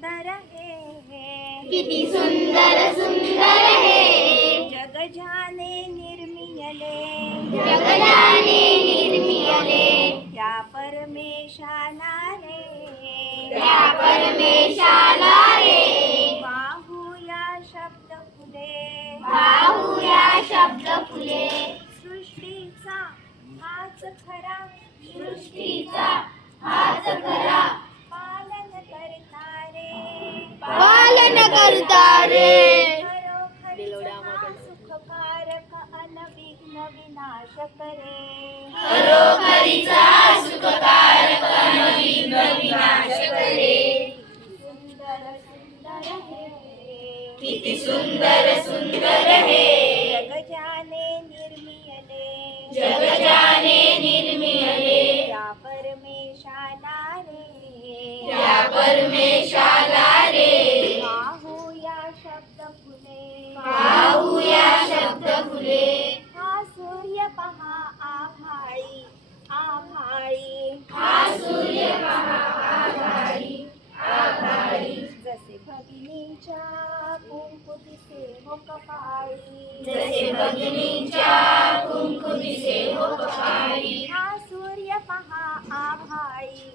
सुंदर हे. किती सुंदर सुंदर हे जग जाने निर्मियले. जगजाने निर्मियले. त्या परमेशाला रे. त्या परमेशाला रे. पाहूया शब्द फुले. पाहूया शब्द फुले. सृष्टीचा हाच खरा. सृष्टीचा हाच खरा. पालन करता रे विनाशक रे हे। किती सुंदर सुंदर हे। जगजाने निर्मियले। जगजाने निर्मियले। त्या परमेशाला रे। त्या परमेशाला भगिनीच्या कुंकुतिसे हो कपाळी जसे भगिनीच्या हो कपाळी हा सूर्य पहा आभाळी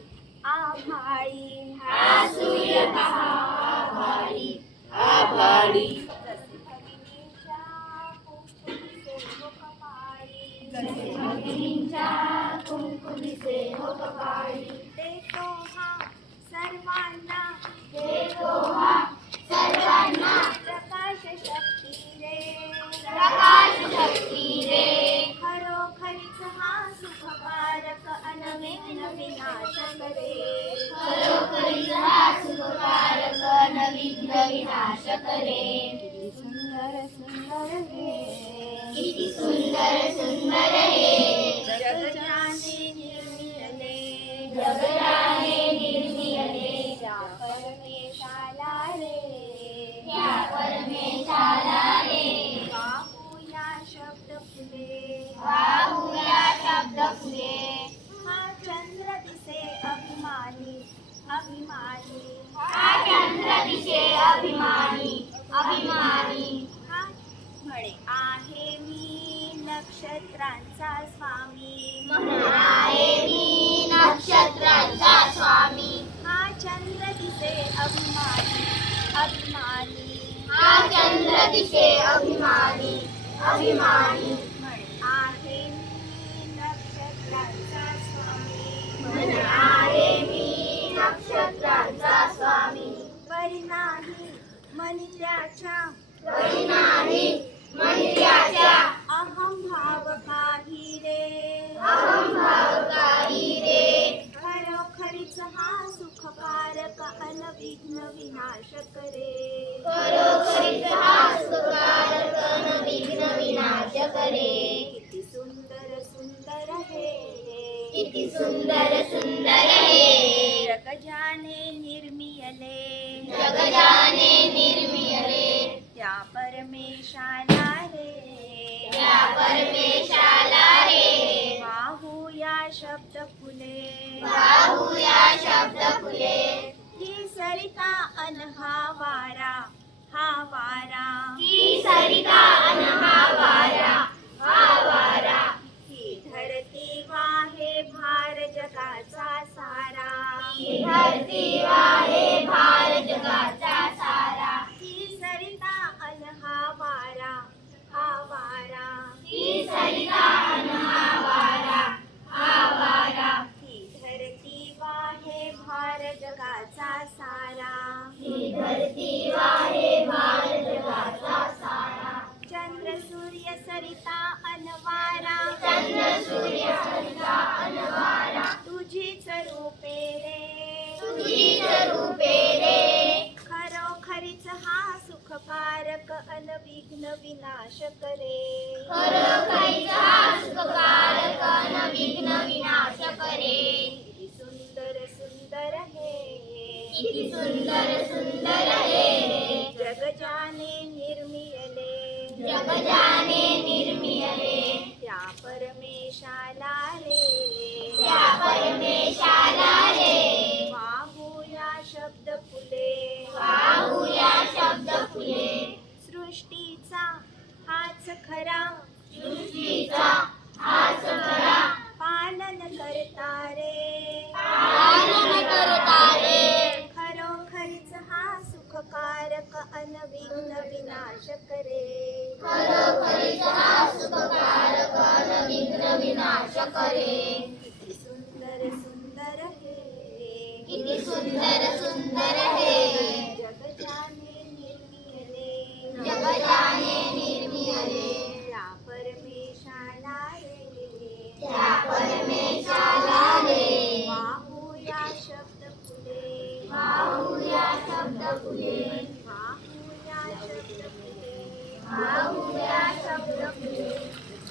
आभाळी. हा सूर्य पहा आभाळी आभाळी. जसे भगिनीच्या कुंकुतिसे हो कपाळी जसे भगिनीच्या कुंकुमिसे हो कपाळी देतो हा सर्वांना. देतो हा किती सुंदर सुंदर हे. किती सुंदर सुंदर हे. नक्षत्रांचा स्वामी. मी नक्षत्रांचा स्वामी. हा चंद्र दिसे अभिमानी अभिमानी. हा चंद्र दिशे अभिमानी अभिमानी. म्हणे आहे मी नक्षत्रांचा स्वामी. म्हणून आहे मी नक्षत्रांचा स्वामी. बरी नाही मनी त्याच्या. नाही मंत्र्याच्या अहम निर्मियले जगजाने निर्मियले त्या परमेशाला रे त्या परमेशाला रे पाहूया शब्द फुले पाहूया शब्द फुले ही सरिता अन हा वारा हा वारा। ही सरिता अन हा वारा। जगाचा सारा. ही धरती वाहे भार जगाचा सारा. चंद्र सूर्य सरिता अन वारा चंद्र सूर्य सरिता अन वारा तुझीच रूपे रे. तुझीच रूपे रे. खरोखरीच हा सुखकारक अनविघ्न विनाशक रे. जगजाने करे। किती सुंदर सुंदर हे किती सुंदर सुंदर हे जग जाने निर्मिले जग जाने निर्मिले त्या परमेशाला त्या परमेशाला वाहूया शब्द फुले वाहूया शब्द फुले वाहूया शब्द फुले वाहूया